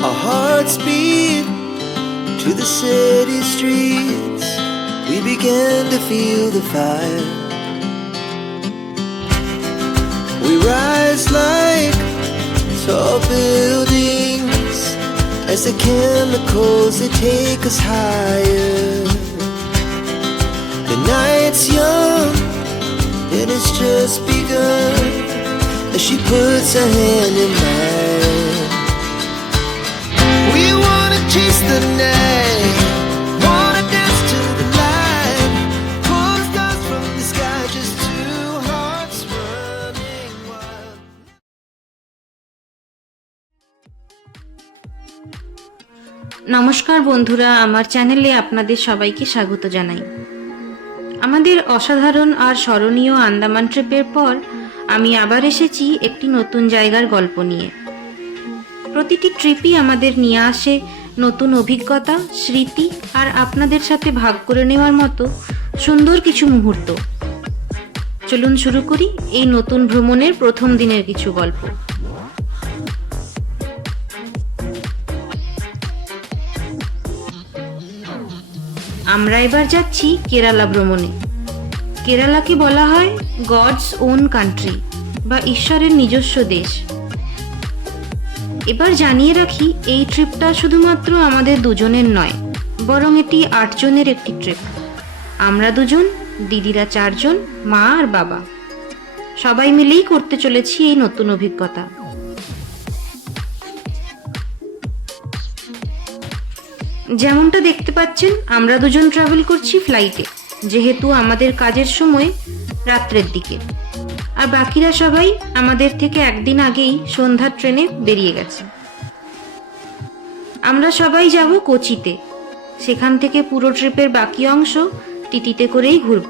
Our hearts beat to the city streets. We began to feel the fire. We rise like tall buildings as the chemicals, they take us higher. The night's young and it's just begun as she puts her hand in mine. We wanna chase the night, wanna dance to the light, pull the stars from the sky, just two hearts running wild. নমস্কার বন্ধুরা, আমার চ্যানেলে আপনাদের সবাইকে স্বাগত জানাই। আমাদের অসাধারণ আর স্মরণীয় আন্দামান ট্রিপের পর আমি আবার এসেছি একটি নতুন জায়গার গল্প নিয়ে। প্রতিটি ট্রিপই আমাদের নিয়ে আসে নতুন অভিজ্ঞতা, স্মৃতি আর আপনাদের সাথে ভাগ করে নেওয়ার মতো সুন্দর কিছু মুহূর্ত। চলুন শুরু করি এই নতুন ভ্রমণের প্রথম দিনের কিছু গল্প। আমরা এবার যাচ্ছি কেরালা ভ্রমণে। কেরালাকে বলা হয় গডস ওন কান্ট্রি বা ঈশ্বরের নিজস্ব দেশ। এবার জানিয়ে রাখি, এই ট্রিপটা শুধুমাত্র আমাদের দুজনের নয়, বরং এটি 8 জনের একটি ট্রিপ। আমরা 2 জন, দিদিরা 4 জন, মা আর বাবা, সবাই মিলেই করতে চলেছি এই নতুন অভিজ্ঞতা। যেমনটা দেখতে পাচ্ছেন, আমরা 2 জন ট্রাভেল করছি ফ্লাইটে, যেহেতু আমাদের কাজের সময় রাত্রের দিকে, আর বাকিরা সবাই আমাদের থেকে একদিন আগেই সন্ধ্যার ট্রেনে বেরিয়ে গেছে। আমরা সবাই যাব কোচিতে, সেখান থেকে পুরো ট্রিপের বাকি অংশ টিটিতে করেই ঘুরব।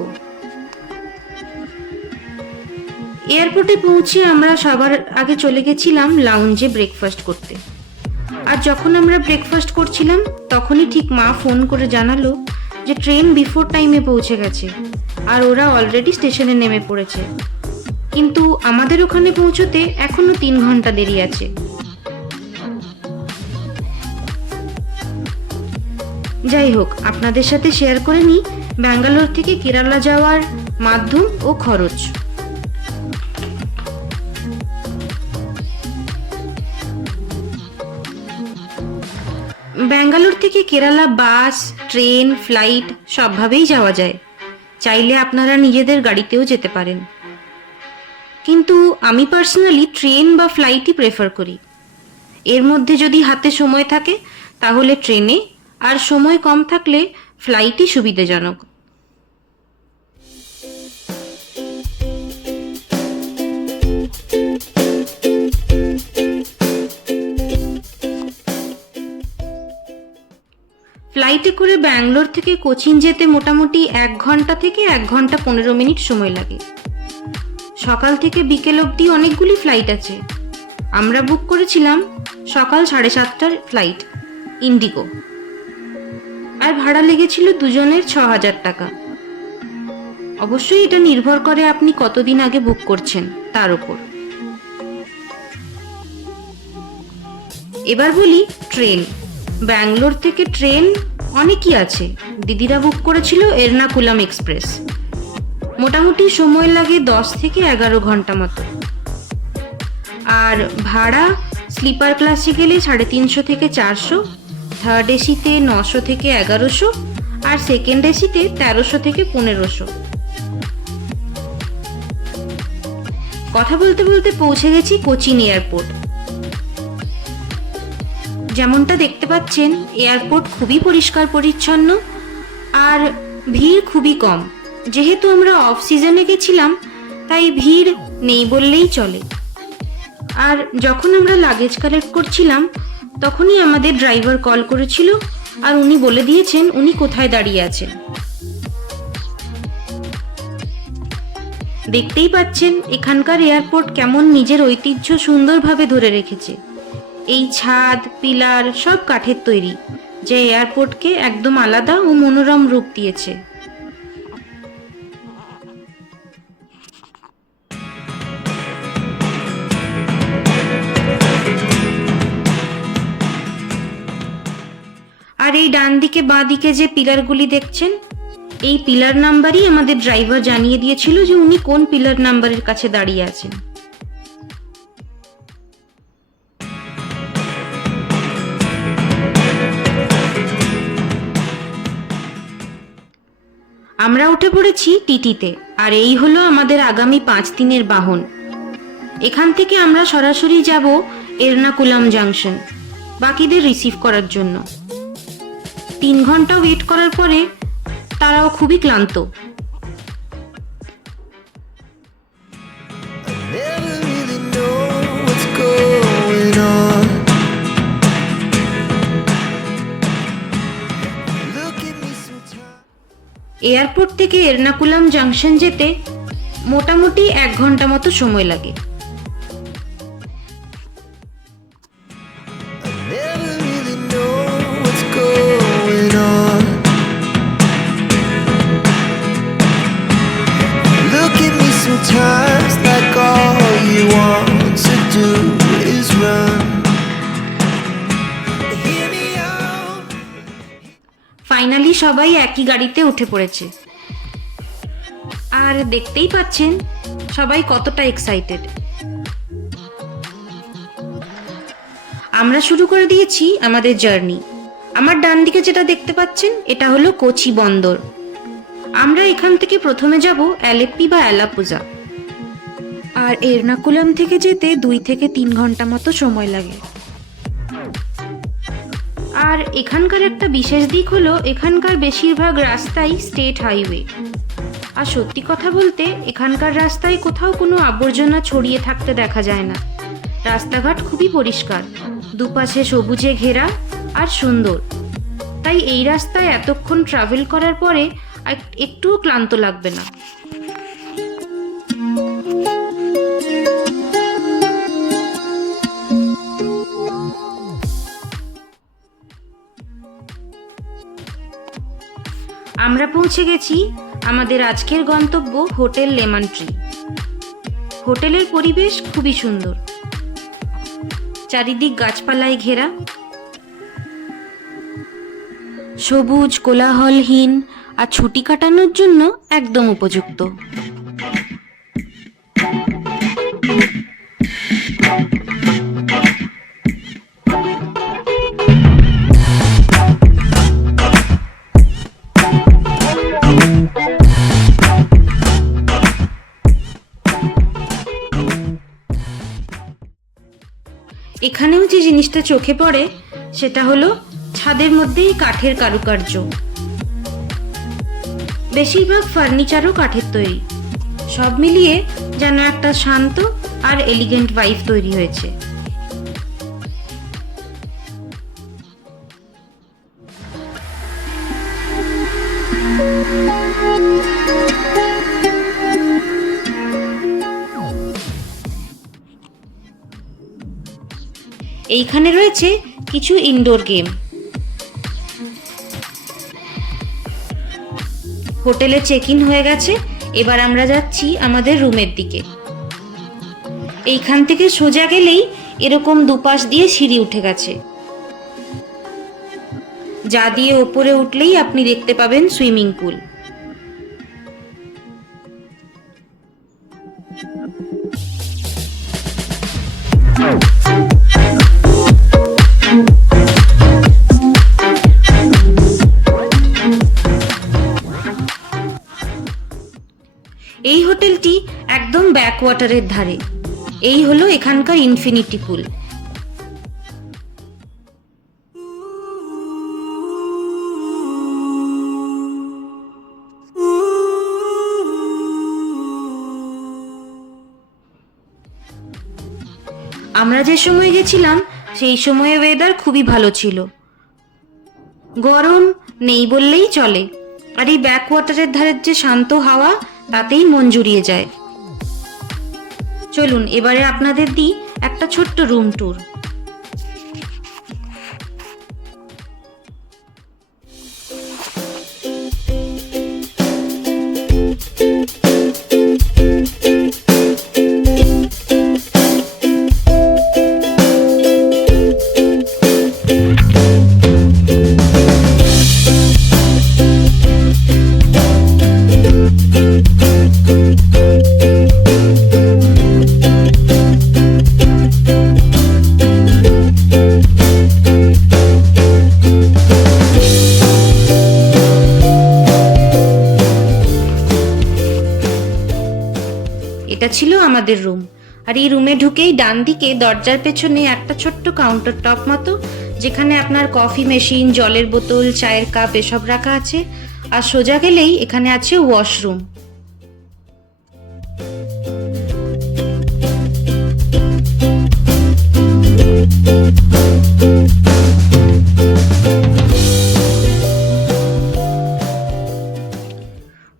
এয়ারপোর্টে পৌঁছে আমরা সবার আগে চলে গেছিলাম লাউঞ্জে ব্রেকফাস্ট করতে। আর যখন আমরা ব্রেকফাস্ট করছিলাম তখনই ঠিক মা ফোন করে জানালো যে ট্রেন বিফোর টাইমে পৌঁছে গেছে আর ওরা অলরেডি স্টেশনে নেমে পড়েছে, কিন্তু আমাদের ওখানে পৌঁছতে এখনো 3 ঘন্টা দেরি আছে। যাই হোক, আপনাদের সাথে শেয়ার করে নিই ব্যাঙ্গালোর থেকে কেরালা যাওয়ার মাধ্যম ও খরচ। ব্যাঙ্গালোর থেকে কেরালা বাস, ট্রেন, ফ্লাইট সবভাবেই যাওয়া যায়। চাইলে আপনারা নিজেদের গাড়িতেও যেতে পারেন, কিন্তু আমি পার্সোনালি ট্রেন বা ফ্লাইটই প্রেফার করি। এর মধ্যে যদি হাতে সময় থাকে তাহলে ট্রেনে, আর সময় কম থাকলে ফ্লাইটই সুবিধাজনক। ফ্লাইটে করে ব্যাঙ্গালোর থেকে কোচিন যেতে মোটামুটি 1 ঘন্টা থেকে 1 ঘন্টা 15 মিনিট সময় লাগে। সকাল থেকে বিকেল অবধি অনেকগুলি ফ্লাইট আছে। আমরা বুক করেছিলাম সকাল 7:30টার ফ্লাইট ইন্ডিগো, আর ভাড়া লেগেছিল দুজনের 6000 টাকা। অবশ্যই এটা নির্ভর করে আপনি কতদিন আগে বুক করছেন তার উপর। এবার বলি ট্রেন। ব্যাঙ্গালোর থেকে ট্রেন অনেকই আছে। দিদিরা বুক করেছিল এর্নাকুলাম এক্সপ্রেস। মোটামুটি সময় লাগে 10 থেকে 11 ঘন্টা মতো। আর ভাড়া স্লিপার ক্লাসে গেলে 350 থেকে 400, থার্ড এসিতে 900 থেকে 1100, আর সেকেন্ড এসিতে 1300 থেকে 1500। কথা বলতে বলতে পৌঁছে গেছি কোচিন এয়ারপোর্ট। যেমনটা দেখতে পাচ্ছেন, এয়ারপোর্ট খুবই পরিষ্কার পরিচ্ছন্ন আর ভিড় খুবই কম। যেহেতু আমরা অফ সিজনে গেছিলাম তাই ভিড় নেই বললেই চলে। আর যখন আমরা লাগেজ কালেক্ট করছিলাম তখনই আমাদের ড্রাইভার কল করেছিল, আর উনি বলে দিয়েছেন উনি কোথায় দাঁড়িয়ে আছেন। দেখতেই পাচ্ছেন এখানকার এয়ারপোর্ট কেমন নিজের ঐতিহ্য সুন্দরভাবে ধরে রেখেছে। এই ছাদ, পিলার সব কাঠের তৈরি, যে এয়ারপোর্টকে একদম আলাদা ও মনোরম রূপ দিয়েছে। এই ডান দিকে বাঁ দিকে যে পিলারগুলি দেখছেন, এই পিলার নাম্বারই আমাদের ড্রাইভার জানিয়ে দিয়েছিল যে উনি কোন পিলার নাম্বারের কাছে দাঁড়িয়ে আছেন। আমরা উঠে পড়েছি টিটিতে, আর এই হলো আমাদের আগামী 5 দিনের বাহন। এখান থেকে আমরা সরাসরি যাব এর্নাকুলাম জাংশন বাকিদের রিসিভ করার জন্য। 3 ঘন্টা ওয়েট করার পরে তারাও খুবই ক্লান্ত। Never really know what's going on. Look at me sometimes. Airport থেকে এর্নাকুলাম জাংশন যেতে মোটামুটি 1 ঘন্টা মতো সময় লাগে। Never really know what's going on. Look at me sometimes like all you want to do is run. Hear me out. Finally সবাই একই গাড়িতে উঠে পড়েছে, আর দেখতেই পাচ্ছেন সবাই কতটা এক্সাইটেড। আমরা শুরু করে দিয়েছি আমাদের জার্নি। আমার ডান দিকে যেটা দেখতে পাচ্ছেন এটা হলো কোচি বন্দর। আমরা এখান থেকে প্রথমে যাব অ্যালেপ্পি বা অ্যালাপুজা, আর এর্নাকুলাম থেকে যেতে 2 থেকে 3 ঘন্টা মতো সময় লাগে। আর এখানকার একটা বিশেষ দিক হলো এখানকার বেশিরভাগ রাস্তাই স্টেট হাইওয়ে। আর সত্যি কথা বলতে এখানকার রাস্তায় কোথাও কোনো আবর্জনা ছড়িয়ে থাকতে দেখা যায় না। রাস্তাঘাট খুবই পরিষ্কার, দুপাশে সবুজে ঘেরা আর সুন্দর। তাই এই রাস্তায় এতক্ষণ ট্রাভেল করার পরে একটুও ক্লান্ত লাগবে না। আমরা পৌঁছে গেছি আমাদের আজকের গন্তব্য হোটেল লেমন ট্রি। হোটেলের পরিবেশ খুবই সুন্দর, চারিদিক গাছপালায় ঘেরা, সবুজ কোলাহলহীন, আর ছুটি কাটানোর জন্য একদম উপযুক্ত। এখানেও যে জিনিসটা চোখে পড়ে সেটা হলো ছাদের মধ্যেই কাঠের কারুকার্য। বেশিরভাগ ফার্নিচারও কাঠের তৈরি। সব মিলিয়ে যেন একটা শান্ত আর এলিগেন্ট ভাইব তৈরি হয়েছে। এইখানে রয়েছে কিছু ইনডোর গেম। হোটেলে চেক ইন হয়ে গেছে, এবার আমরা যাচ্ছি আমাদের রুমের দিকে। এইখান থেকে সোজা গেলেই এরকম দুপাশ দিয়ে সিঁড়ি উঠে গেছে, যা দিয়ে ওপরে উঠলেই আপনি দেখতে পাবেন সুইমিং পুল। এই হোটেলটি একদম ব্যাকওয়াটারের ধারে। এই হলো এখানকার ইনফিনিটি পুল। আমরা যে সময় গেছিলাম সেই সময়ে ওয়েদার খুবই ভালো ছিল, গরম নেই বললেই চলে। আর এই ব্যাকওয়াটারের ধারের যে শান্ত হাওয়া, তাতেই মন জুড়িয়ে যায়। চলুন এবারে আপনাদের দিই একটা ছোট্ট রুম ট্যুর। এটা ছিল আমাদের রুম। আর এই রুমে ঢুকেই ডান দিকে দরজার পেছনে একটা ছোট্ট কাউন্টার টপ মতো, যেখানে আপনার কফি মেশিন, জলের বোতল, চায়ের কাপ এসব রাখা আছে। আর সোজা গেলেই এখানে আছে ওয়াশরুম।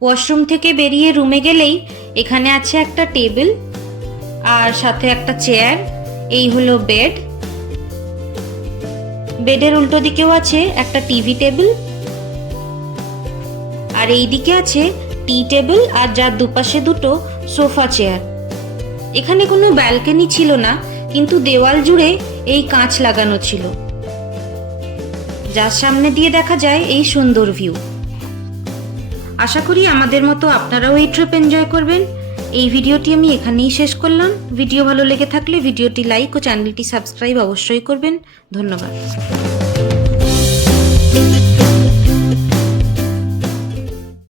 ওয়াশরুম থেকে বেরিয়ে রুমে গেলেই এখানে আছে একটা টেবিল আর সাথে একটা চেয়ার। এই হলো বেড। বেডের উল্টো দিকেও আছে একটা টিভি টেবিল, আর এই দিকে আছে টি টেবিল, আর যার দুপাশে দুটো সোফা চেয়ার। এখানে কোনো ব্যালকনি ছিল না, কিন্তু দেওয়াল জুড়ে এই কাঁচ লাগানো ছিল, যার সামনে দিয়ে দেখা যায় এই সুন্দর ভিউ। আশা করি আমাদের মতো আপনারাও এই ট্রিপ এনজয় করবেন। এই ভিডিওটি আমি এখানেই শেষ করলাম। ভিডিও ভালো লেগে থাকলে ভিডিওটি লাইক ও চ্যানেলটি সাবস্ক্রাইব অবশ্যই করবেন। ধন্যবাদ।